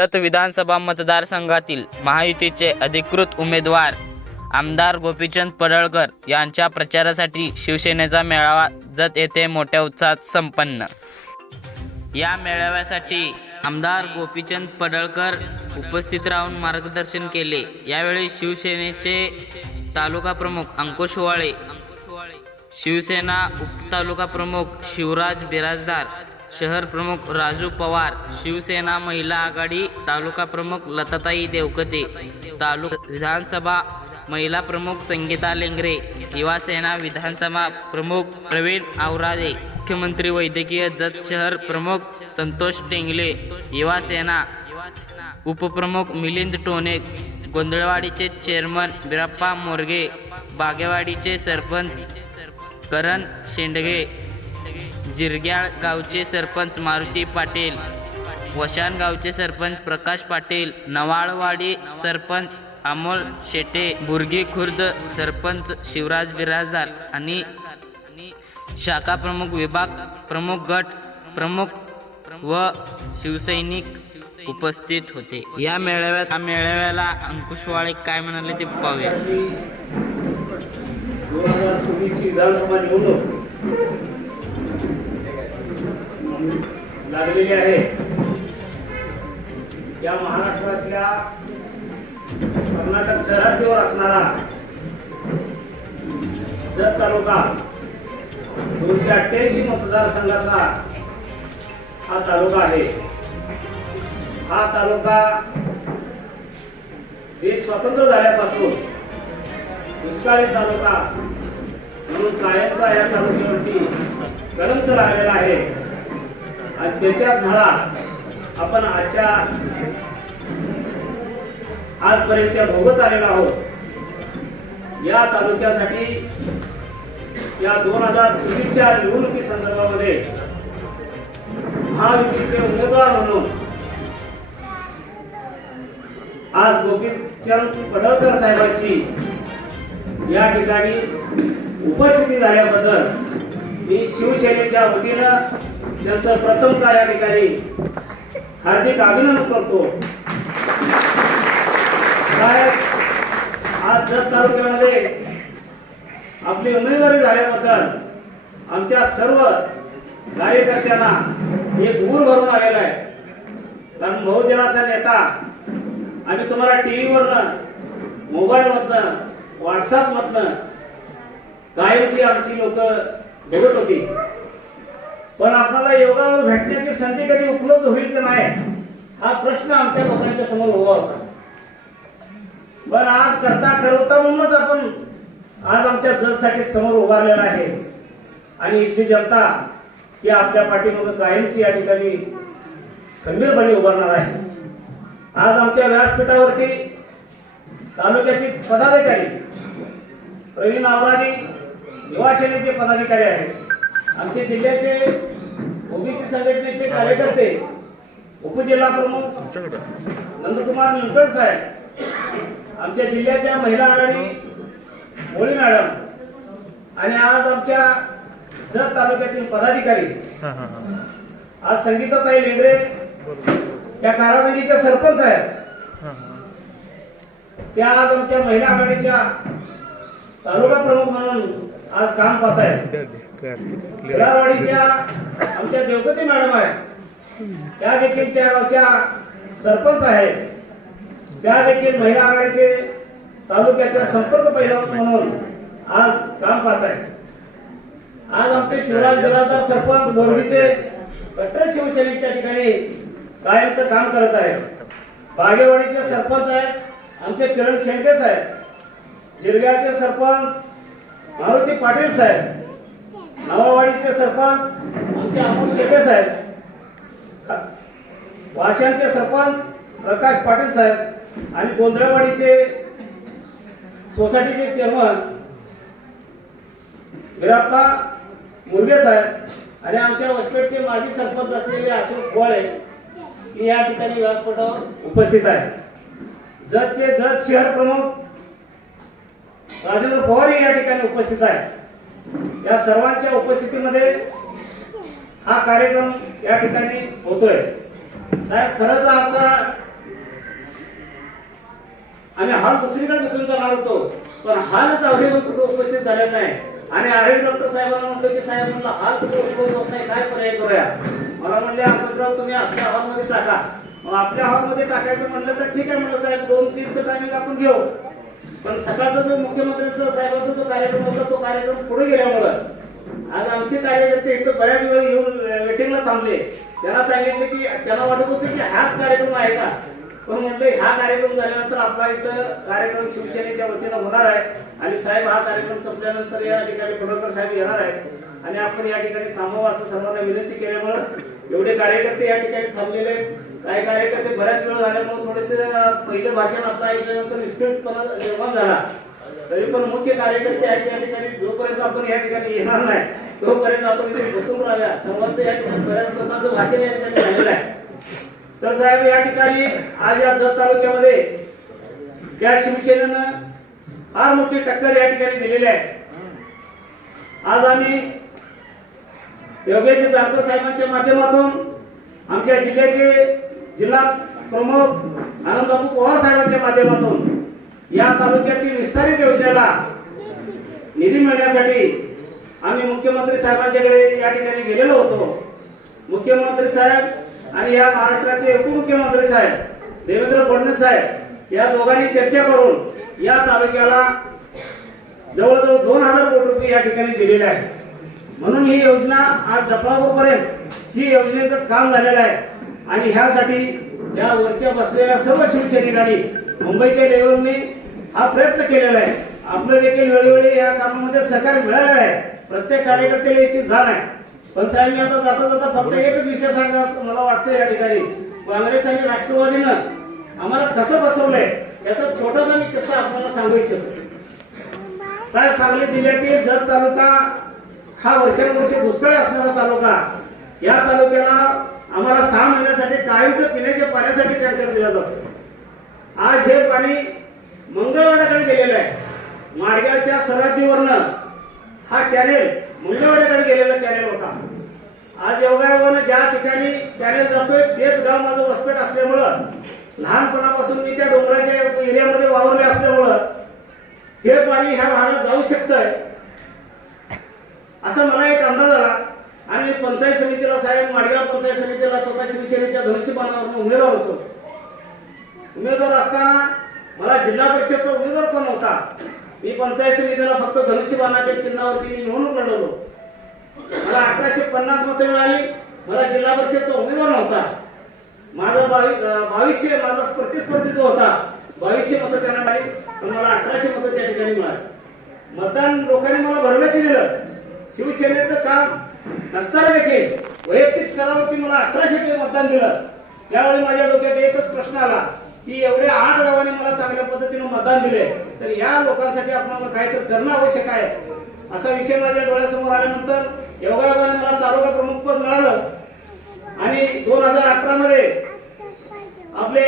सत विधानसभा मतदारसंघातील महायुतीचे अधिकृत उमेदवार आमदार गोपीचंद पडळकर यांच्या प्रचारासाठी शिवसेनेचा मेळावा जत येथे मोठ्या उत्साहात संपन्न. या मेळाव्यासाठी आमदार गोपीचंद पडळकर उपस्थित राहून मार्गदर्शन केले. यावेळी शिवसेनेचे तालुका प्रमुख अंकुश वाळे शिवसेना उपतालुका प्रमुख शिवराज बिराजदार शहर प्रमुख राजू पवार शिवसेना महिला आघाडी तालुका प्रमुख लताताई देवकते तालुका विधानसभा महिला प्रमुख संगीता लेंगरे युवासेना विधानसभा प्रमुख प्रवीण आवरादे मुख्यमंत्री वैद्यकीय जत शहर प्रमुख संतोष टेंगले युवासेना उपप्रमुख मिलिंद टोणे गोंधळवाडीचे चेअरमन बिराप्पा मोरगे बागेवाडीचे सरपंच करण शेंडगे जिरग्याळ गावचे सरपंच मारुती पाटील वशान गावचे सरपंच प्रकाश पाटील नवाळवाडी सरपंच अमोल शेटे बुर्गी खुर्द सरपंच शिवराज बिराजदार आणि शाखा प्रमुख विभाग प्रमुख गट प्रमुख व शिवसैनिक उपस्थित होते. या मेळाव्यात या मेळाव्याला अंकुशवाळे काय म्हणाले ते पाहूया. लागलेली आहे. या महाराष्ट्रातल्या कर्नाटक सरहद्दीवर असणारा जत तालुका दोनशे अठ्ठ्याऐंशी मतदारसंघाचा हा तालुका आहे. हा तालुका देश स्वतंत्र झाल्यापासून दुष्काळी तालुका म्हणून कायमचा या तालुक्यावरती कलंक राहिलेला आहे. आणि त्याच्या झळा आपण आजच्या आजपर्यंत भोगत आलेलो आहोत. या तालुक्यासाठी या दोन हजार चोवीसच्या निवडणुकी संदर्भामध्ये महायुतीचे उमेदवार म्हणून आज गोपीचंद पडळकर साहेबांची या ठिकाणी उपस्थिती झाल्याबद्दल मी शिवसेनेच्या वतीनं त्यांचं प्रथमतः या ठिकाणी हार्दिक अभिनंदन करतो. आज जत तालुक्यामध्ये आपली उमेदवारी झाल्याबद्दल आमच्या सर्व कार्यकर्त्यांना एक ऊर भरून आलेला आहे. कारण बहुजनाचा नेता आम्ही तुम्हाला टी व्हीवरनं मोबाईलमधनं व्हॉट्सअपमधनं कायमची आमची लोक बघत होती. पण आपल्याला योगावर भेटण्याची संधी कधी उपलब्ध होईल की नाही हा प्रश्न आमच्या लोकांच्या समोर उभा होता. पण आज करता करता म्हणूनच आपण आज आमच्या जजसाठी समोर उभारलेला आहे. आणि इथली जनता ही आपल्या पाठीमागं कायमची या ठिकाणी खंबीरपणे उभारणार आहे. आज आमच्या व्यासपीठावरती तालुक्याचे पदाधिकारी प्रवीण आवरादी युवा सेनेचे पदाधिकारी आहेत. आमचे जिल्ह्याचे ओबीसी संघटनेचे कार्यकर्ते उपजिल्हा प्रमुख नंदकुमार निलकड साहेब आमच्या जिल्ह्याच्या महिला आघाडी मोळी मॅडम आणि आज आमच्या जत तालुक्यातील पदाधिकारी आज संगीताताई लेंगरे त्या कारागंजीच्या सरपंच आहेत. त्या आज आमच्या महिला आघाडीच्या तालुका प्रमुख म्हणून आज काम पाहत आहेत खिलारवाडीच्या आमच्या द्रौपदी मॅडम आहे त्या देखील त्या गावच्या सरपंच आहेत. त्या देखील महिला आघाडीचे तालुक्याच्या संपर्क पहिला म्हणून आज काम पाहत आहेत. आज आमचे शिवराज बिराजदार सरपंच बोरवीचे कट्टर शिवसैनिक त्या ठिकाणी कायमचं काम करत आहेत. बागेवाडीचे सरपंच आहेत. आमचे किरण शेंके साहेब जिरग्याचे सरपंच मारुती पाटील साहेब नवावाडीचे सरपंच आमचे अमोल शेटे साहेब वाशांचे सरपंच प्रकाश पाटील साहेब आणि गोंधळवाडीचे सोसायटीचे चेअरमन विराप्पा मुर्गे साहेब आणि आमच्या वसपेटचे माजी सरपंच असलेले अशोक गोळे हे या ठिकाणी व्यासपीठावर उपस्थित आहे. जतचे जत शहर प्रमुख राजेंद्र पवार हे या ठिकाणी उपस्थित आहे या सर्वांच्या उपस्थितीमध्ये हा कार्यक्रम या ठिकाणी होतोय. साहेब खरंच आजचा आम्ही हाल दुसरीकडे बसून करणार होतो पण हालच अव्हेलेबल कुठे उपस्थित झालेला नाही. आणि आहे डॉक्टर साहेबांना म्हटलं की साहेब म्हणलं हाल कुठे उपलब्ध होत नाही काय पर्याय करूया? मला म्हणले अभ्यासराव तुम्ही आपल्या हॉलमध्ये टाका. मग आपल्या हॉलमध्ये टाकायचं म्हणलं तर ठीक आहे म्हणलं साहेब दोन तीनचं टायमिंग आपण घेऊ. पण सकाळचा जो मुख्यमंत्र्यांचा साहेबांचा जो कार्यक्रम होता तो कार्यक्रम पुढे गेल्यामुळं आज आमचे कार्यकर्ते इथं बऱ्याच वेळ येऊन वेटिंगला थांबले. त्यांना सांगितले की त्यांना वाटत होतं की हाच कार्यक्रम आहे का? पण म्हटलं हा कार्यक्रम झाल्यानंतर आपला इथं कार्यक्रम शिवसेनेच्या वतीनं होणार आहे. आणि साहेब हा कार्यक्रम संपल्यानंतर या ठिकाणी पडळकर साहेब येणार आहेत. आणि आपण या ठिकाणी थांबावं असं सर्वांना विनंती केल्यामुळं एवढे कार्यकर्ते या ठिकाणी थांबलेले आहेत. काय काय का ते बऱ्याच वेळ झाल्यामुळे थोडेसे पहिलं भाषण आता ऐकल्यानंतर विस्कळीतपणा निर्माण झाला. तरी पण मुख्य कार्यकर्ते आहेत या ठिकाणी जोपर्यंत आपण या ठिकाणी येणार नाही तोपर्यंत आपण इथे बसून राहूया. सर्वांचं या ठिकाणी बऱ्याच लोकांचं भाषण या ठिकाणी झालेलं आहे. तर साहेब या ठिकाणी आज या जत तालुक्यामध्ये त्या शिवसेनेनं फार मोठी टक्कर या ठिकाणी दिलेली आहे. आज आम्ही योगेश जानकर साहेबांच्या माध्यमातून आमच्या जिल्ह्याचे जिल्हा प्रमुख आनंदबाबू पवार साहेबांच्या माध्यमातून या तालुक्यातील विस्तारित योजनेला निधी मिळण्यासाठी आम्ही मुख्यमंत्री साहेबांच्याकडे या ठिकाणी गेलेलो होतो. मुख्यमंत्री साहेब आणि या महाराष्ट्राचे उपमुख्यमंत्री साहेब देवेंद्र फडणवीस साहेब या दोघांनी चर्चा करून या तालुक्याला जवळजवळ दोन हजार कोटी रुपये या ठिकाणी दिलेले आहे म्हणून ही योजना आज पर्यंत ही योजनेचं काम झालेलं आहे. आणि ह्यासाठी या वरच्या बसलेल्या सर्व शिवसैनिकांनी मुंबईच्या लेवलने हा प्रयत्न केलेला आहे. आपलं देखील वेळोवेळी या कामामध्ये सहकार्य मिळालं आहे. प्रत्येक कार्यकर्त्याला याची जाण आहे. पण साहेब मी आता जाता जाता फक्त एकच विषय सांगा असं मला वाटतं या ठिकाणी. काँग्रेस आणि राष्ट्रवादीनं आम्हाला कसं बसवलंय याचा छोटासा मी किस्सा आपल्याला सांगू इच्छितो. साहेब सांगली जिल्ह्यातील जत तालुका हा वर्षानुवर्षी दुष्काळी असणारा तालुका. या तालुक्याला आम्हाला सहा महिन्यासाठी कायमचं पिण्याच्या पाण्यासाठी टँकर दिला जातो. आज हे पाणी मंगळवाड्याकडे गेलेलं आहे. माडगावच्या सरहद्दीवरनं हा कॅनेल मंगळवाड्याकडे गेलेला कॅनेल होता. आज योगायोगानं ज्या ठिकाणी कॅनेल जातोय तेच गाव माझं वसपेट असल्यामुळं लहानपणापासून मी त्या डोंगराच्या एरियामध्ये वावरले असल्यामुळं हे पाणी ह्या भागात जाऊ शकतंय. असा मला एक अंदाज आला. पंचायत समितीला साहेब माडगाव पंचायत समितीला स्वतः शिवसेनेच्या धनुष्यबाणावर उमेदवार होतो. उमेदवार असताना मला जिल्हा परिषदचा उमेदवार पण होता? मी पंचायत समितीला फक्त धनुष्यबाणाच्या चिन्हावरती मी निवडणूक लढवलो. मला अठराशे पन्नास मते मिळाली. मला जिल्हा परिषदचा उमेदवार नव्हता. माझा बावी भाविष्य बावीसशे माझा प्रतिस्पर्धी जो होता बावीसशे मतं त्यांना मिळाली पण मला अठराशे मतं त्या ठिकाणी मिळाली. मतदान लोकांनी मला भरवण्याची दिलं. शिवसेनेचं काम नसताना देखील वैयक्तिक स्तरावरती मला अठराशे रुपये मतदान दिलं. त्यावेळी माझ्या डोक्यात एकच प्रश्न आला की एवढ्या आठ गावांनी मला चांगल्या पद्धतीने मतदान दिले तर या लोकांसाठी आपल्याला काहीतरी करणं आवश्यक आहे. असा विषय माझ्या डोळ्यासमोर आल्यानंतर योगायोगाने मला तालुका प्रमुख पद मिळालं. आणि दोन हजार अठरा मध्ये आपले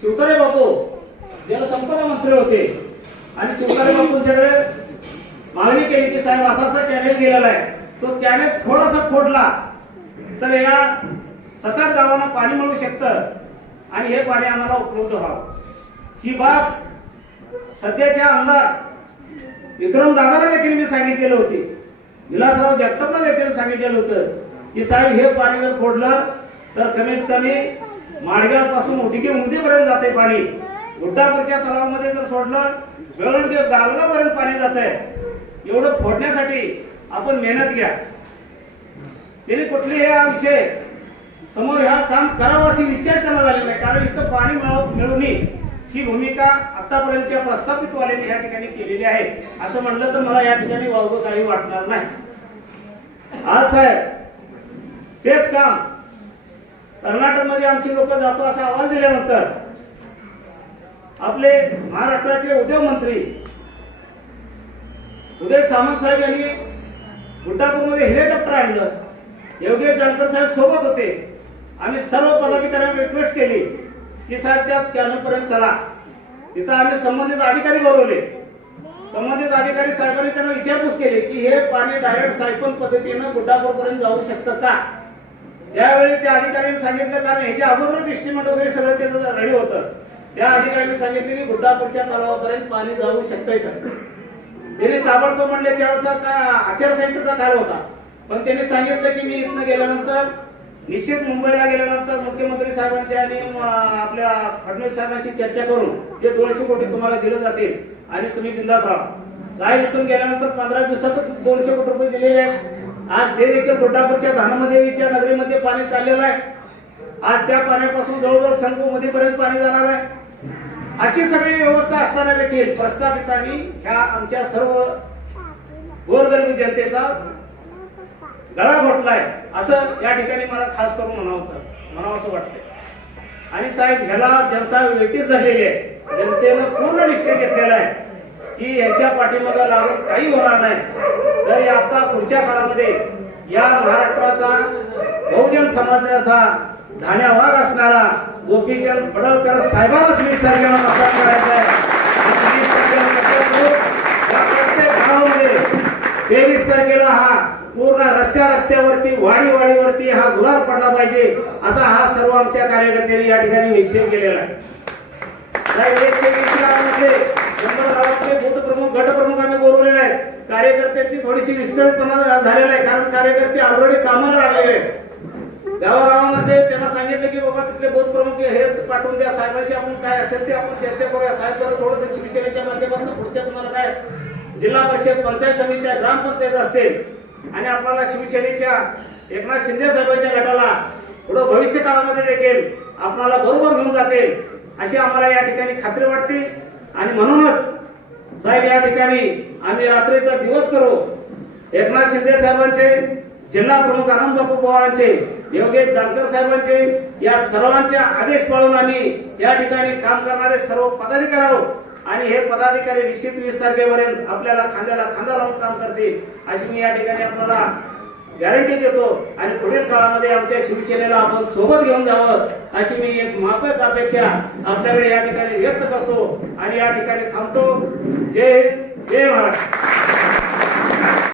शिवतारे बापू जलसंपदा मंत्री होते आणि शिवतारे बापूंच्याकडे मागणी केली कॅनेल गेलेला आहे. तो कॅनेल थोडासा फोडला तर या सात आठ गावांना पाणी मिळू शकतं आणि हे पाणी आम्हाला उपलब्ध व्हावं. ही बाब सध्याच्या आमदार विक्रम दादाला देखील मी सांगितलेलं होते. विलासराव जगतापला देखील सांगितलेलं होतं की साहेब हे पाणी जर फोडलं तर कमीत कमी माडगावपासून उठकी उमदीपर्यंत जाते पाणी. गुड्डापूरच्या तलावामध्ये जर सोडलं वेळोवेळी गालगापर्यंत पाणी जात आहे एवढं फोडण्यासाठी आपण मेहनत घ्या. त्याने कुठली हा विषय समोर हा काम करावं अशी विचार त्यांना झालेला नाही. कारण इथं पाणी मिळव ही भूमिका आतापर्यंतच्या प्रस्थापित वाल्यांनी या ठिकाणी केलेली आहे. असं म्हणलं तर मला या ठिकाणी वावगं काही वाटणार नाही. आज साहेब तेच काम. कर्नाटकमध्ये आमची लोक जातो असा आवाज दिल्यानंतर आपले महाराष्ट्राचे उद्योग मंत्री उदय सामंत साहेब यांनी गुड्डापूरमध्ये हेलिकॉप्टर आणलं. योगेश जानकर साहेब सोबत होते. आम्ही सर्व पदाधिकाऱ्यांना रिक्वेस्ट केली की साहेब त्या कॅनलपर्यंत चला. तिथं आम्ही संबंधित अधिकारी बोलवले. संबंधित अधिकारी साहेबांनी त्यांना विचारपूस केली की हे पाणी डायरेक्ट सायपन पद्धतीनं गुड्डापूरपर्यंत जाऊ शकतं का? त्यावेळी त्या अधिकाऱ्यांनी सांगितलं कारण ह्याच्या अगोदरच इस्टिमेट वगैरे सगळं त्याचं रेडी होतं. त्या अधिकाऱ्यांनी सांगितले की गुड्डापूरच्या तलावापर्यंत पाणी जाऊ शकतंय शकतं त्याने ताबडतोब म्हणले त्यावेळेचा का आचारसंहितेचा काळ होता. पण त्याने सांगितलं की मी इथनं गेल्यानंतर निश्चित मुंबईला गेल्यानंतर मुख्यमंत्री साहेबांशी आणि आपल्या फडणवीस साहेबांशी चर्चा करून हे दोनशे कोटी तुम्हाला दिलं जातील आणि तुम्ही बिंदास राहा. साहेब इथून गेल्यानंतर पंधरा दिवसातच दोनशे कोटी रुपये दिलेले आहेत. आज ते देखील गुड्डापूरच्या धानमदेवीच्या नगरीमध्ये पाणी चाललेलं आहे. आज त्या पाण्यापासून जवळजवळ संकू मध्येपर्यंत पाणी जाणार आहे. अशी सगळी व्यवस्था असताना देखील प्रस्थापितांनी ह्या आमच्या सर्व गोरगरिबी जनतेचा गळा घोटलाय असं या ठिकाणी मला खास करून म्हणावं म्हणावंसं वाटतंय. आणि साहेब ह्याला जनता वेटीस झालेली आहे. जनतेनं पूर्ण निश्चय घेतलेला आहे की यांच्या पाठीमागं लागून काही होणार नाही. तर आता पुढच्या काळामध्ये या महाराष्ट्राचा बहुजन समाजाचा धान्यावाग असणारा गोपीचंद पडळकर साहेबांनाच वीस तारखेला मतदान करायचं आहे. गावामध्ये तेवीस तारखेला हा पूर्ण रस्त्या रस्त्यावरती वाडी वाडीवरती हा गुलाल पडला पाहिजे असा हा सर्व आमच्या कार्यकर्त्यांनी या ठिकाणी निश्चय केलेला आहे. साहेब प्रमुख आम्ही बोलवलेले आहेत. कार्यकर्त्यांची थोडीशी विस्कळीतपणा झालेला आहे कारण कार्यकर्ते ऑलरेडी कामाला लागलेले आहेत. गावागावामध्ये त्यांना सांगितलं की बाबा तिथले बोध प्रमुख हे पाठवून द्या साहेबांशी आपण काय असेल ते आपण चर्चा करूया. साहेब जरा थोडंसं शिवसेनेच्या माध्यमातून पुढच्या तुम्हाला काय जिल्हा परिषद पंचायत समित्या ग्रामपंचायत असतील. आणि आपल्याला शिवसेनेच्या एकनाथ शिंदे साहेबांच्या गटाला पुढे भविष्य काळामध्ये देखील आपणाला बरोबर घेऊन जातील अशी आम्हाला या ठिकाणी खात्री वाटते. आणि म्हणूनच साहेब या ठिकाणी आम्ही रात्रीचा दिवस करू. एकनाथ शिंदे साहेबांचे जिल्हा प्रमुख आनंद बापू पवारांचे योगेश जानकर साहेबांचे या सर्वांचे आदेश पाळून आम्ही या ठिकाणी काम करणारे सर्व पदाधिकारी आहोत. आणि हे पदाधिकारी निश्चित वीस तारखेपर्यंत आपल्याला खांद्याला खांदा लावून काम करतील अशी मी या ठिकाणी आपल्याला गॅरंटी देतो. आणि पुढील काळामध्ये आमच्या शिवसेनेला आपण सोबत घेऊन जावं अशी मी एक माफक अपेक्षा आपल्याकडे या ठिकाणी व्यक्त करतो. आणि या ठिकाणी थांबतो. जय जय महाराष्ट्र.